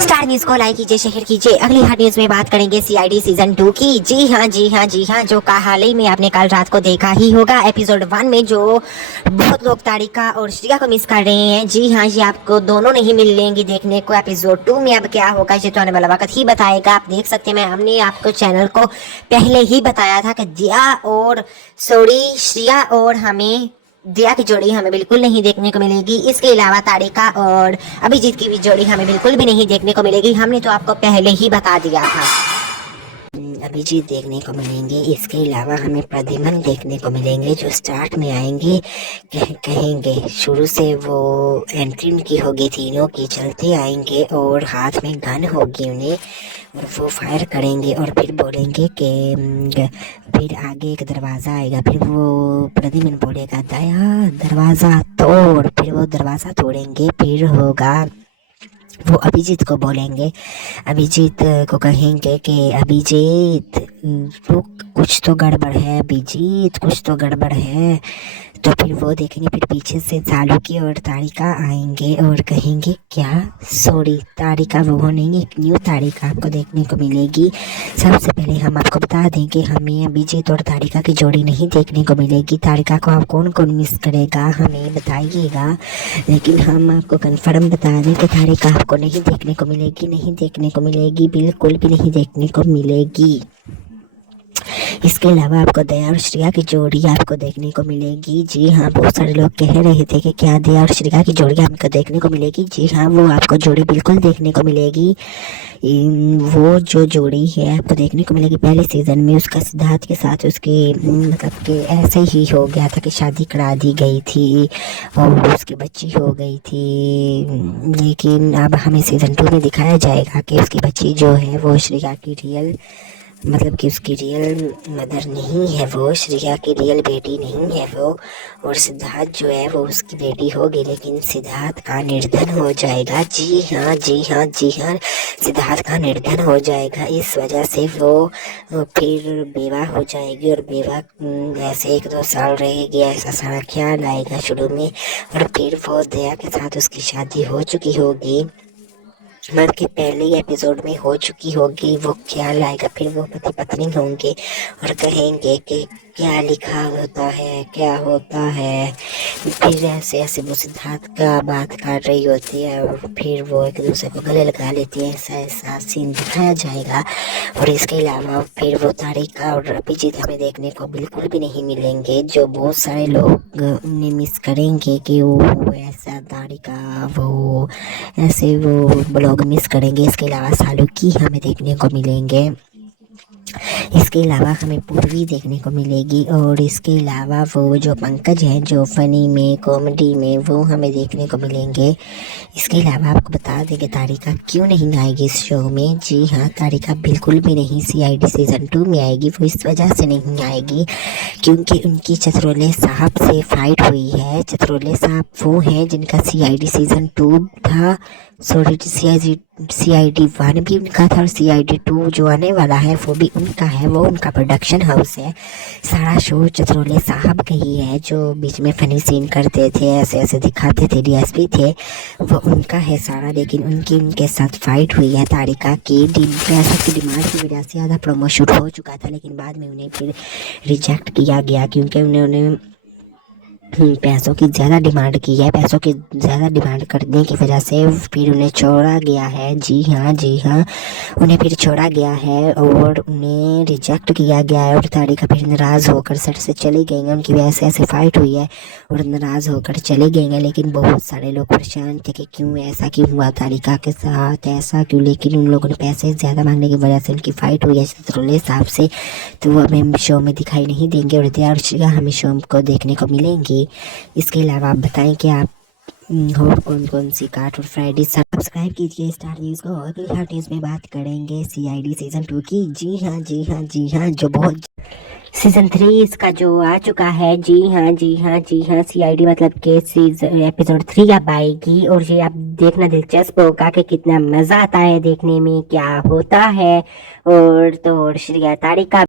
Star news को like कीजिए, share कीजिए। अगली हर न्यूज में बात करेंगे सीआईडी सीजन 2 की। जी हाँ, जो हाल ही में आपने कल रात को देखा ही होगा एपिसोड 1 में, जो बहुत लोग तारिका और श्रिया को मिस कर रहे हैं। जी हाँ, ये आपको दोनों नहीं मिलेंगी देखने को। एपिसोड 2 में अब क्या होगा ये तो आने वाला वक्त ही बताएगा। आप देख सकते हैं, हमने आपको चैनल को पहले ही बताया था कि श्रिया और हमें दिया की जोड़ी हमें बिल्कुल नहीं देखने को मिलेगी। इसके अलावा तारिका और अभिजीत की भी जोड़ी हमें बिल्कुल भी नहीं देखने को मिलेगी। हमने तो आपको पहले ही बता दिया था। अभिजीत देखने को मिलेंगे, इसके अलावा हमें प्रद्युम्न देखने को मिलेंगे, जो स्टार्ट में आएंगे। कहेंगे शुरू से वो एंट्री की होगी, तीनों की चलते आएंगे और हाथ में गन होगी उन्हें, और वो फायर करेंगे और फिर बोलेंगे कि फिर आगे एक दरवाज़ा आएगा। फिर वो प्रद्युम्न बोलेगा दया दरवाज़ा तोड़, फिर वो दरवाज़ा तोड़ेंगे। फिर होगा वो अभिजीत को बोलेंगे, अभिजीत को कहेंगे कि अभिजीत रुक, कुछ तो गड़बड़ है, अभिजीत कुछ तो गड़बड़ है। तो फिर वो देखेंगे, फिर पीछे से तालुकी और तारिका आएंगे और कहेंगे क्या, सॉरी तारिका वो नहीं, एक न्यू तारिका आपको देखने को मिलेगी। सबसे पहले हम आपको बता दें कि हमें अभिजीत और तारिका की जोड़ी नहीं देखने को मिलेगी। तारिका को आप कौन कौन मिस करेगा हमें बताइएगा, लेकिन हम आपको कंफर्म बता दें कि तारिका आपको नहीं देखने को मिलेगी, नहीं देखने को मिलेगी, बिल्कुल भी नहीं देखने को मिलेगी। इसके अलावा आपको दया और श्रिया की जोड़ी आपको देखने को मिलेगी। जी हाँ, बहुत सारे लोग कह रहे थे कि क्या दया और श्रिया की जोड़ी हमको देखने को मिलेगी। जी हाँ, वो आपको जोड़ी बिल्कुल देखने को मिलेगी। वो जो जोड़ी है आपको देखने को मिलेगी पहले सीजन में, उसका सिद्धार्थ के साथ उसकी मतलब कि ऐसे ही हो गया था कि शादी करा दी गई थी और उसकी बच्ची हो गई थी। लेकिन अब हमें सीजन 2 में दिखाया जाएगा कि उसकी बच्ची जो है वो श्रिया की रियल, मतलब कि उसकी रियल मदर नहीं है, वो श्रिया की रियल बेटी नहीं है वो, और सिद्धार्थ जो है वो उसकी बेटी होगी, लेकिन सिद्धार्थ का निर्धन हो जाएगा। जी हाँ, सिद्धार्थ का निर्धन हो जाएगा। इस वजह से वो फिर बेवा हो जाएगी, और बेवा ऐसे 1-2 साल रहेगी, ऐसा सारा ख्याल आएगा शुरू में। और फिर वो दया के साथ उसकी शादी हो चुकी होगी, मर के पहले ही एपिसोड में हो चुकी होगी। वो ख्याल आएगा, फिर वो पति पत्नी होंगे और कहेंगे कि क्या लिखा होता है, क्या होता है। फिर ऐसे वो सिद्धार्थ का बात कर रही होती है और फिर वो एक दूसरे को गले लगा लेती है, ऐसा सीन दिखाया जाएगा। और इसके अलावा फिर वो तारिका और अभिजीत हमें देखने को बिल्कुल भी नहीं मिलेंगे, जो बहुत सारे लोग उन्हें मिस करेंगे कि वो ऐसा तारिका वो ऐसे वो लोग मिस करेंगे। इसके अलावा सालुकी हमें देखने को मिलेंगे, इसके अलावा हमें पूर्वी देखने को मिलेगी, और इसके अलावा वो जो पंकज है जो फनी में कॉमेडी में वो हमें देखने को मिलेंगे। इसके अलावा आपको बता दें कि तारिका क्यों नहीं आएगी इस शो में। जी हाँ, तारिका बिल्कुल भी नहीं सीआईडी सीजन 2 में आएगी। वो इस वजह से नहीं आएगी क्योंकि उनकी चतरोले साहब से फाइट हुई है। चतरोले साहब वो हैं जिनका सीआईडी सीजन 2 था, सॉरी सीआईडी 1 भी उनका था, और सीआईडी 2 जो आने वाला है वो भी उनका है। वो उनका प्रोडक्शन हाउस है। सारा शो चतरोले साहब का ही है, जो बीच में फनी सीन करते थे, ऐसे दिखाते थे, डीएसपी थे, वो उनका है सारा। लेकिन उनके साथ फाइट हुई है तारिका की। पैसों की डिमांड की वजह से आधा प्रोमो शूट हो चुका था, लेकिन बाद में उन्हें फिर रिजेक्ट किया गया क्योंकि उन्होंने पैसों की ज़्यादा डिमांड की है। पैसों की ज़्यादा डिमांड करने की वजह से फिर उन्हें छोड़ा गया है। जी हाँ, उन्हें फिर छोड़ा गया है और उन्हें रिजेक्ट किया गया है। और तारिका फिर नाराज़ होकर सेट से चली गई हैं। उनकी वजह से ऐसे फाइट हुई है और नाराज़ होकर चली गई हैं। लेकिन बहुत सारे लोग परेशान थे कि क्यों ऐसा क्यों हुआ तारिका के साथ, ऐसा क्यों। लेकिन उन लोगों ने पैसे ज़्यादा मांगने की वजह से उनकी फ़ाइट हुई है चतरोले साहब से, तो वो हमें शो में दिखाई नहीं देंगे। और दया और श्रिया हमें शो को देखने को मिलेंगी। इसके अलावा आप बताएं कि आप और कौन सी काट और फ्राइडे सब्सक्राइब कीजिए स्टार न्यूज़ को। अगली हर न्यूज़ में बात करेंगे सीआईडी सीजन 2 की। जी हाँ, जो बहुत सीजन 3 इसका जो आ चुका है। जी हाँ, सीआईडी मतलब के सीजन एपिसोड 3 अब आएगी, और ये आप देखना दिलचस्प होगा कि कितना मज़ा आता है देखने में, क्या होता है। और तो श्रिया तारिका